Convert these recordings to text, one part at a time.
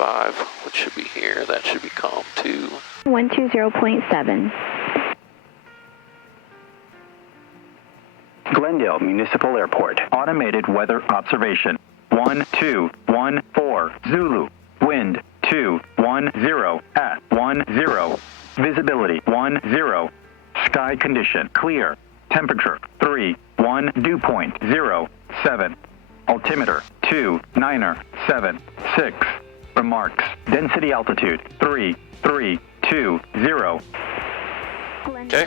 25, which should be here. That should be calm too. 120.7. Glendale Municipal Airport. Automated weather observation. 1214 Zulu. Wind 210 at 10. Visibility 10. Sky condition clear. Temperature 31 dew point 07. Altimeter 2976. Remarks. Density altitude 3320. Okay,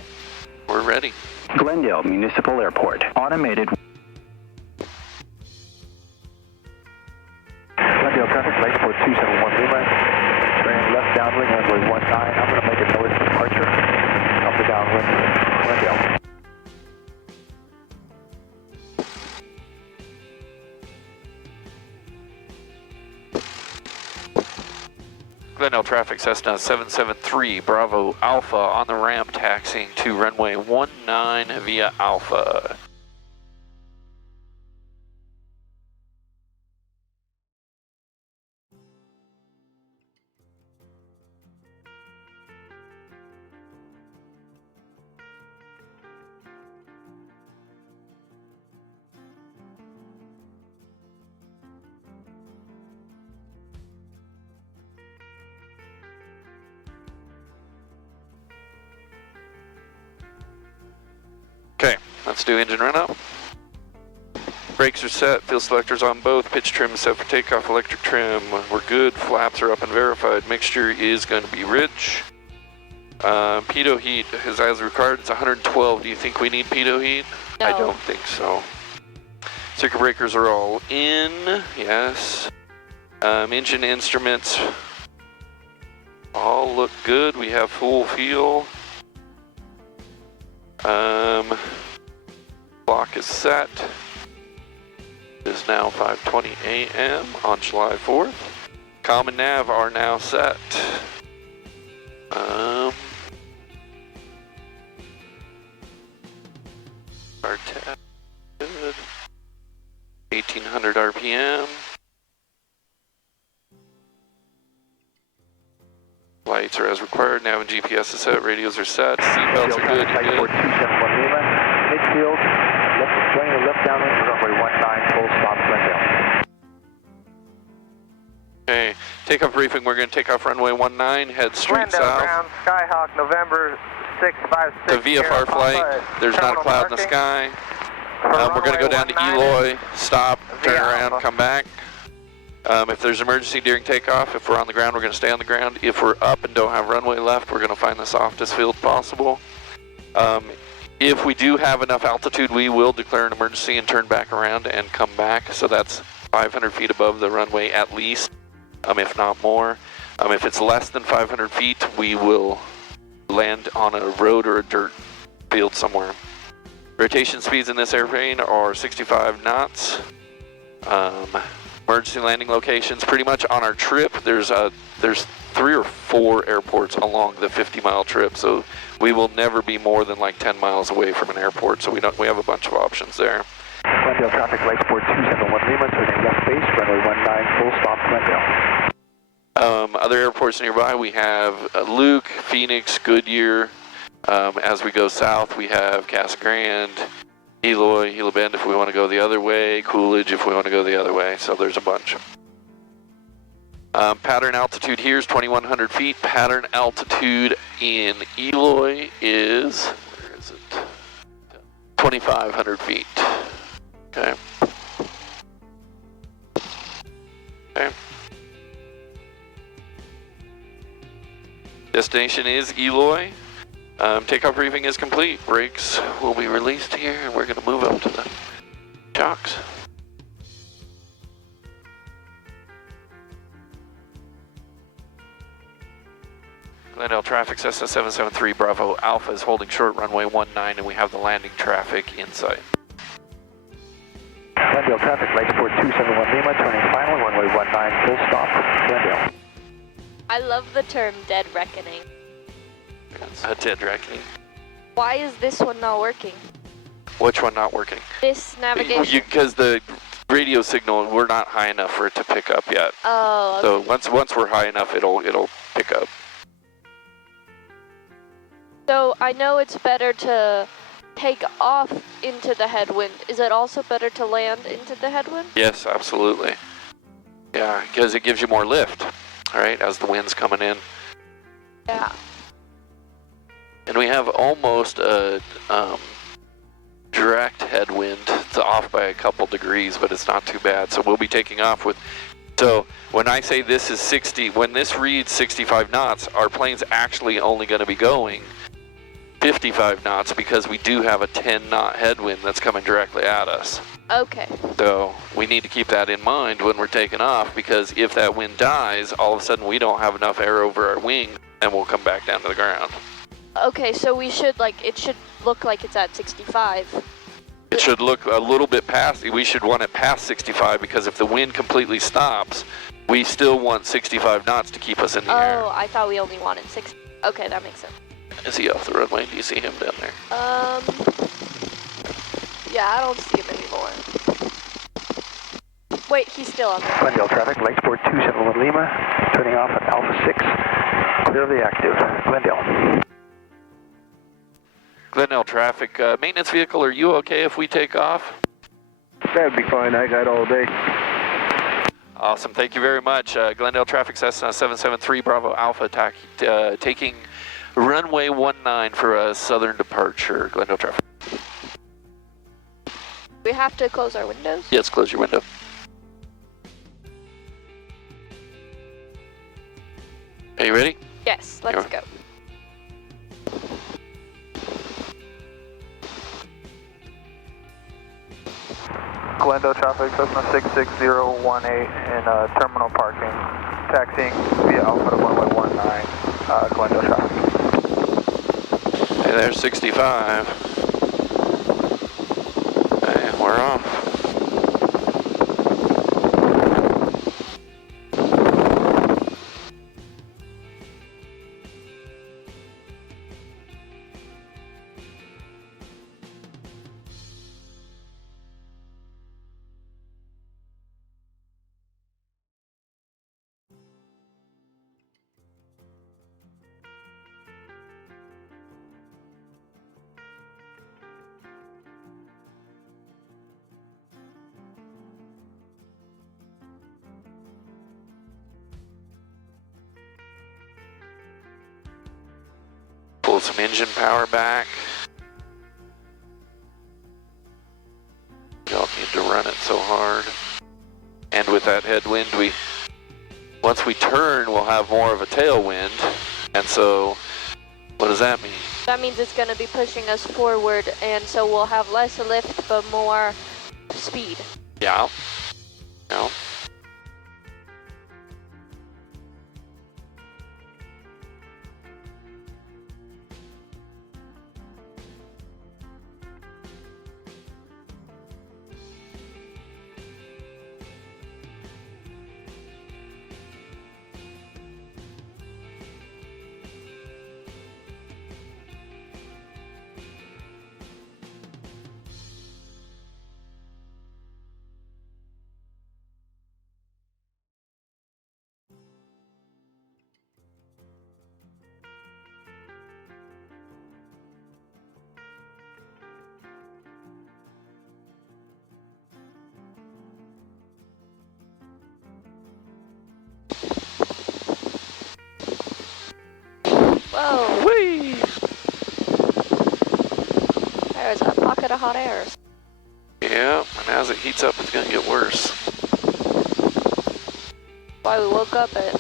we're ready. Glendale Municipal Airport. Automated. Glendale traffic, Lakeport 271 Lima. Bearing left downwind, runway 19. I'm going to make a noise for departure. Up the downwind, Glendale. Glendale traffic, Cessna 773 Bravo Alpha on the ramp, taxiing to runway 19 via Alpha. Okay, let's do engine run up. Brakes are set, fuel selectors on both, pitch trim is set for takeoff, electric trim, we're good, flaps are up and verified, mixture is going to be rich. Pitot heat is as required, it's 112. Do you think we need pitot heat? No. I don't think so. Circuit breakers are all in, yes. Engine instruments all look good, we have full fuel. Clock is set. It is now 5:20 a.m. on July 4th. Comm and nav are now set. Our tab, good. 1800 RPM. Lights are as required. Nav and GPS is set. Radios are set. Seatbelts are good. Lakeport 271 Lima. Midfield, joining the left downwind for runway 19, full stop, Glendale. Okay, takeoff briefing. We're going to take off runway 19, head straight Glendale south. ground, Skyhawk, November 656. The VFR flight. There's not a cloud in the sky. We're going to go down to Eloy, stop, turn around, come back. If there's emergency during takeoff, if we're on the ground, we're going to stay on the ground. If we're up and don't have runway left, we're going to find the softest field possible. If we do have enough altitude, we will declare an emergency and turn back around and come back. So that's 500 feet above the runway at least, if not more. If it's less than 500 feet, we will land on a road or a dirt field somewhere. Rotation speeds in this airplane are 65 knots. Emergency landing locations pretty much on our trip. There's 3 or 4 airports along the 50-mile trip, so we will never be more than like 10 miles away from an airport, so we have a bunch of options there. Glendale traffic, Lakeport 271 Lima, turning left base, runway 19, full stop, Glendale. Other airports nearby, we have Luke, Phoenix, Goodyear. As we go south, we have Casa Grande, Eloy, Gila Bend if we want to go the other way, Coolidge if we want to go the other way, so there's a bunch. Pattern altitude here is 2,100 feet. Pattern altitude in Eloy is, where is it? 2,500 feet. Okay. Okay. Destination is Eloy. Takeoff briefing is complete. Brakes will be released here, and we're going to move up to the shocks. Glendale traffic, Cessna 773 Bravo Alpha is holding short runway 19, and we have the landing traffic in sight. Glendale traffic, Lakeport 271 Lima, turning final, runway 19, full stop, Glendale. I love the term dead reckoning. A dead reckoning. Why is this one not working? Which one not working? This navigation. Because the radio signal, we're not high enough for it to pick up yet. Oh, okay. So once we're high enough, it'll pick up. So I know it's better to take off into the headwind. Is it also better to land into the headwind? Yes, absolutely. Yeah, because it gives you more lift, all right, as the wind's coming in. Yeah. And we have almost a direct headwind. It's off by a couple degrees, but it's not too bad. So we'll be taking off with, so when I say this is 60, when this reads 65 knots, our plane's actually only going to be going 55 knots because we do have a 10 knot headwind that's coming directly at us. Okay. So we need to keep that in mind when we're taking off, because if that wind dies, all of a sudden we don't have enough air over our wings and we'll come back down to the ground. Okay, so we should it should look like it's at 65. It should look a little bit past, we should want it past 65, because if the wind completely stops, we still want 65 knots to keep us in the air. Oh, I thought we only wanted 60. Okay, that makes sense. Is he off the runway? Do you see him down there? Yeah, I don't see him anymore. Wait, he's still on there. Glendale traffic, Lakesport 271 Lima, turning off at Alpha 6, clear of the active, Glendale. Glendale traffic, maintenance vehicle, are you okay if we take off? That'd be fine. I got all day. Awesome, thank you very much. Glendale traffic, Cessna 773 Bravo Alpha taking runway 19 for a southern departure. Glendale traffic. We have to close our windows? Yes, close your window. Are you ready? Yes, let's go. Glendale traffic, Cessna 66018 in terminal parking. Taxiing via Alpha to runway 19, Glendale traffic. Hey, there's 65. Hey, we're off. Pull some engine power back. Don't need to run it so hard. And with that headwind, once we turn, we'll have more of a tailwind. And so, what does that mean? That means it's going to be pushing us forward, and so we'll have less lift but more speed. Yeah. Yeah. Whoa! Whee! There's a pocket of hot air. Yeah, and as it heats up, it's going to get worse. Why we woke up at...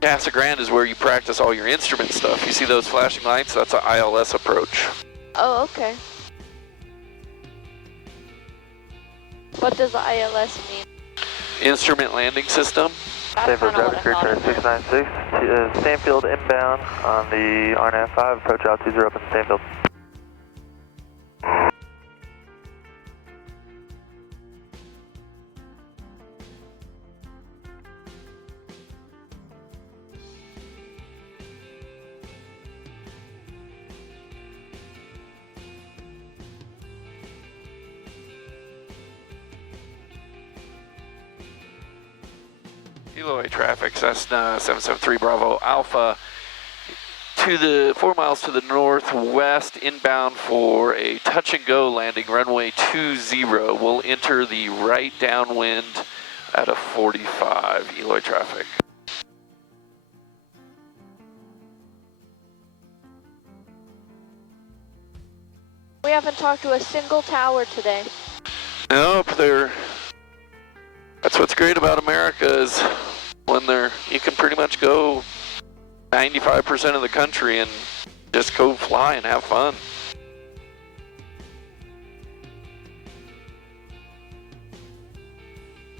Casa Grande is where you practice all your instrument stuff. You see those flashing lights? That's an ILS approach. Oh, okay. What does ILS mean? Instrument landing system. Same for traffic crew, turn 696. Stanfield inbound on the RNAV 5, approach out 20 up in Stanfield. Eloy traffic, Cessna 773 Bravo Alpha to the 4 miles to the northwest, inbound for a touch and go landing, runway 20. We'll enter the right downwind at a 45, Eloy traffic. We haven't talked to a single tower today. Nope, that's what's great about America is when you can pretty much go 95% of the country and just go fly and have fun.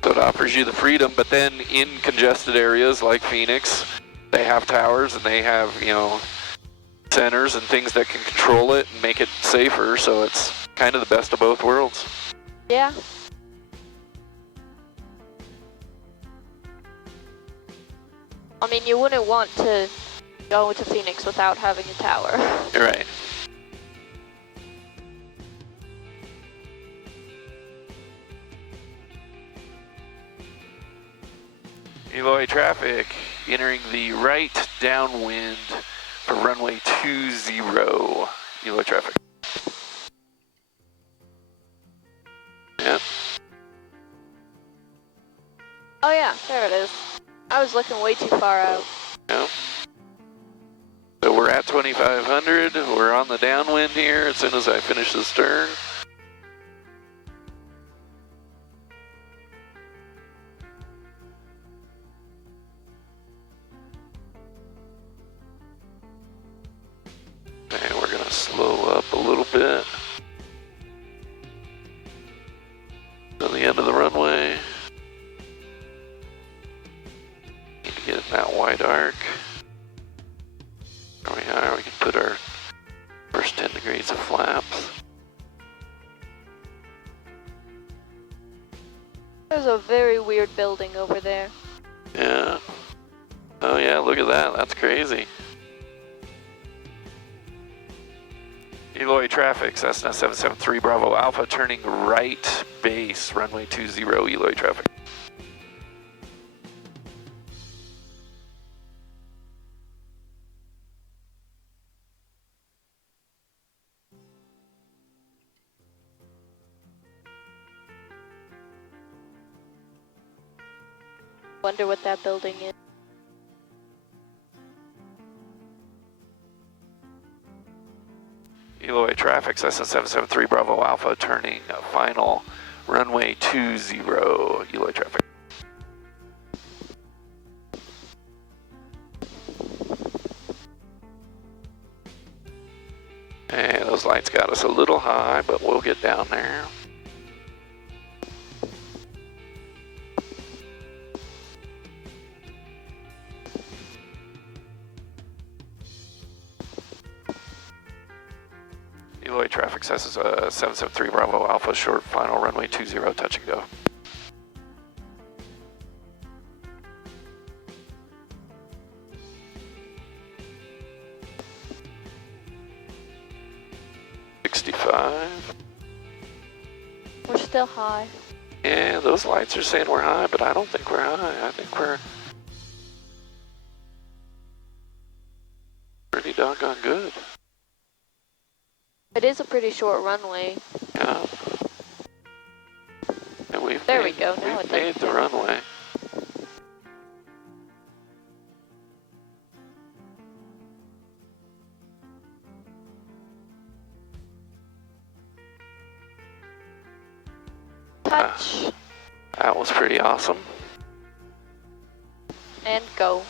So it offers you the freedom, but then in congested areas like Phoenix, they have towers and they have, centers and things that can control it and make it safer, so it's kind of the best of both worlds. Yeah. I mean, you wouldn't want to go to Phoenix without having a tower. You're right. Eloy traffic entering the right downwind for runway 20. Eloy traffic. Yeah. Oh yeah, there it is. I was looking way too far out. Yeah. So we're at 2500. We're on the downwind here as soon as I finish the stern. And we're going to slow up a little bit to the end of the runway. Need to get in that wide arc. There we are. We can put our first 10 degrees of flaps. There's a very weird building over there. Yeah. Oh yeah, look at that. That's crazy. Eloy traffic, Cessna 773 Bravo Alpha, turning right base, runway 20, Eloy traffic. Wonder what that building is. Eloy traffic, Cessna 773 Bravo Alpha, turning final runway 20, Eloy traffic. And those lights got us a little high, but we'll get down there. Eloy traffic, Cessna 773 Bravo Alpha, short final runway 20, touch and go. We're still high. Yeah, those lights are saying we're high, but I don't think we're high. I think we're pretty doggone good. It is a pretty short runway. Yeah. And we've we go. Now we've made the runway. Touch. That was pretty awesome. And go.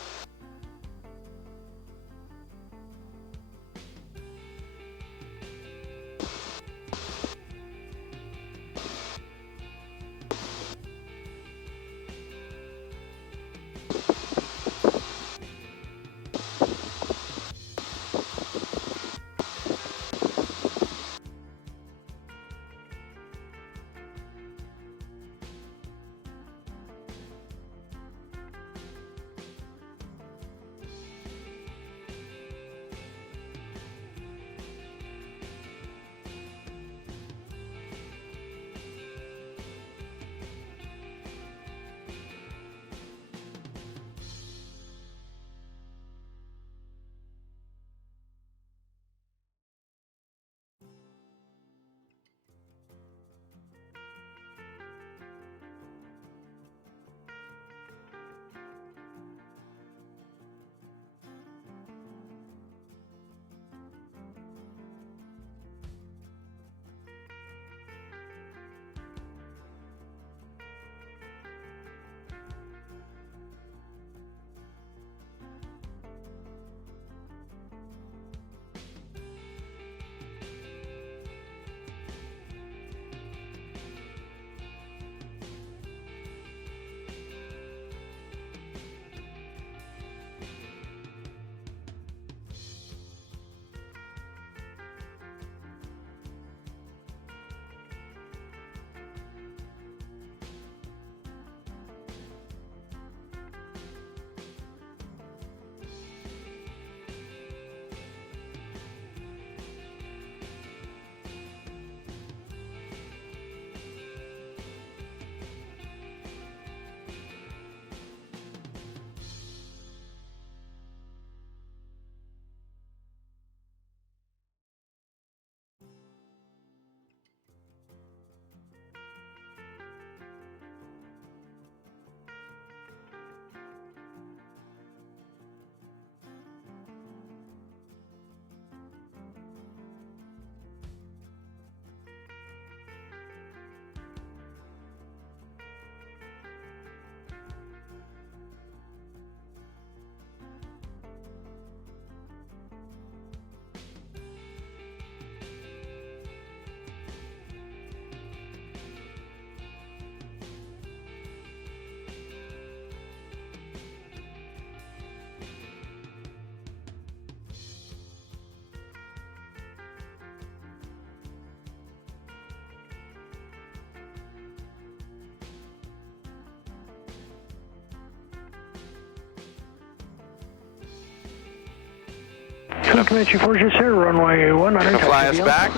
Comanche 460, runway 19. Gonna fly us back.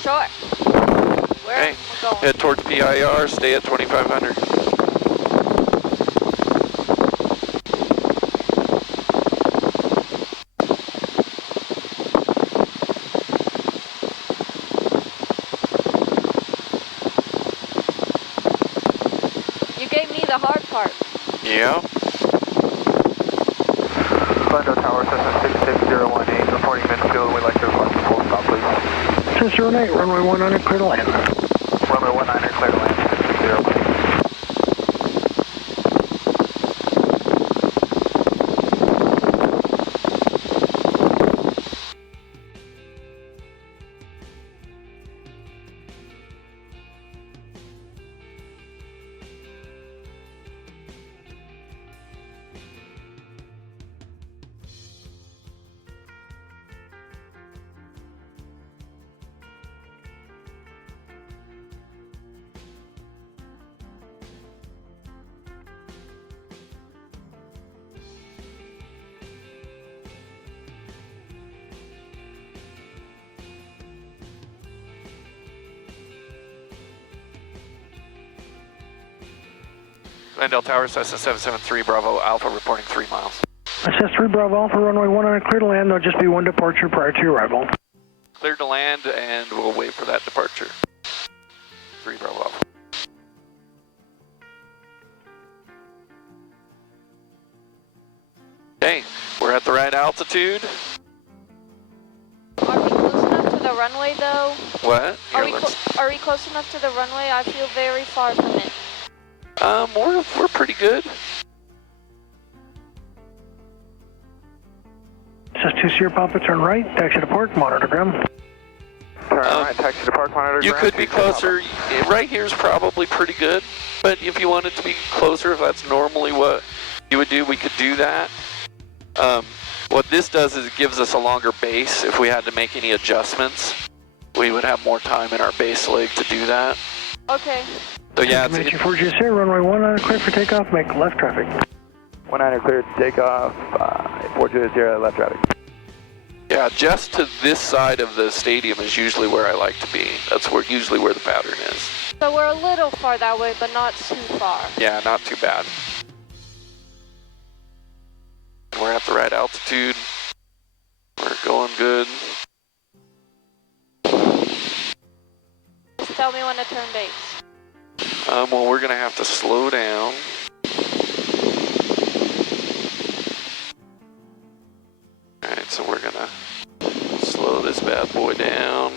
Sure. Where Okay. am I going? Head towards PIR, stay at 2500. You gave me the hard part. Yeah. Glendale Tower, Cessna 66018, reporting midfield. We'd like to request a full stop, please. Cessna 8, runway 19, clear to land. Runway 19, clear to land, 66018. Glendale Tower, Cessna 773, Bravo Alpha, reporting 3 miles. Cessna 3 Bravo Alpha, runway 19, clear to land. There'll just be one departure prior to your arrival. Cleared to land, and we'll wait for that departure. 3 Bravo Alpha. Okay, we're at the right altitude. Are we close enough to the runway though? What? Are Here, are we close enough to the runway? I feel very far from it. we're pretty good. Cessna 2 Sierra Papa, turn right, taxi to park, monitor ground. Turn right, taxi to park, monitor You ground, could be 26 closer. Right here is probably pretty good, but if you wanted to be closer, if that's normally what you would do, we could do that. What this does is it gives us a longer base. If we had to make any adjustments, we would have more time in our base leg to do that. Okay. So yeah, Comanche 460, runway 19, clear for takeoff, make left traffic. 19 clear to take off, 420 left traffic. yeah, just to this side of the stadium is usually where I like to be. That's usually where the pattern is. So we're a little far that way, but not too far. Yeah, not too bad. We're at the right altitude. We're going good. Just tell me when to turn base. Well, we're gonna have to slow down. Alright, so we're gonna slow this bad boy down.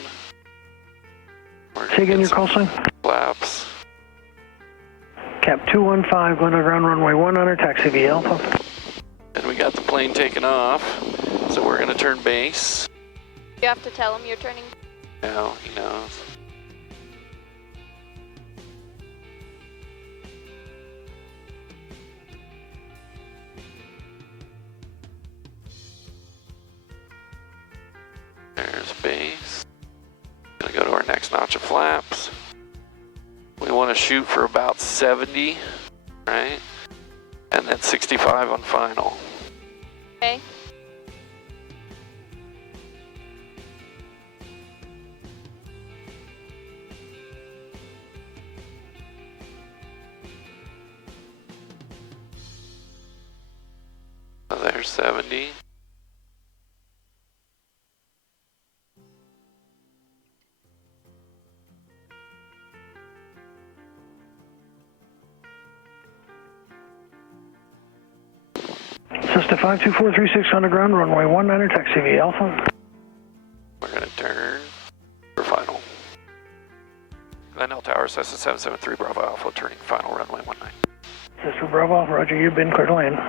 Say again your call sign. Flaps. Cap 215, Glendale ground, runway 19, taxi via Alpha. And we got the plane taken off. So we're gonna turn base. You have to tell him you're turning. Now, he knows. There's base. Gonna go to our next notch of flaps. We want to shoot for about 70, right? And then 65 on final. Okay. So there's 70. Cessna 52436 underground, runway 19, taxi via Alpha. We're gonna turn for final. Glendale Tower, Cessna 773, Bravo Alpha, turning final runway 19. Cessna Bravo Alpha, roger, you've been clear to land.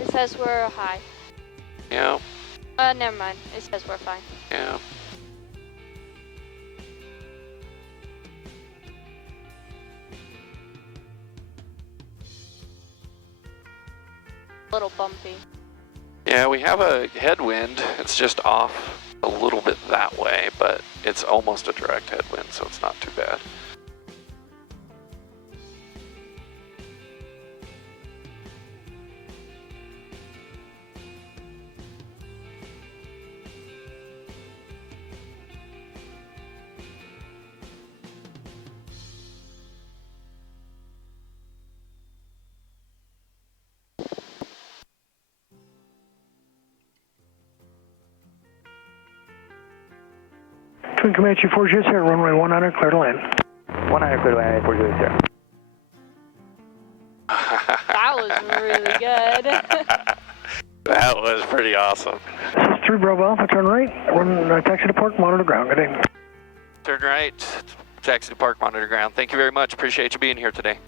It says we're high. Yeah, Never mind. It says we're fine. yeah. A little bumpy. Yeah, we have a headwind. It's just off a little bit that way, but it's almost a direct headwind, so it's not too bad. Twin Comanche 400, runway 19, clear to land. 19, clear to land, 400. That was really good. That was pretty awesome. This is 3 Bravo Alpha, turn right, run taxi to park, monitor ground. Good day. Turn right, taxi to park, monitor ground. Thank you very much. Appreciate you being here today.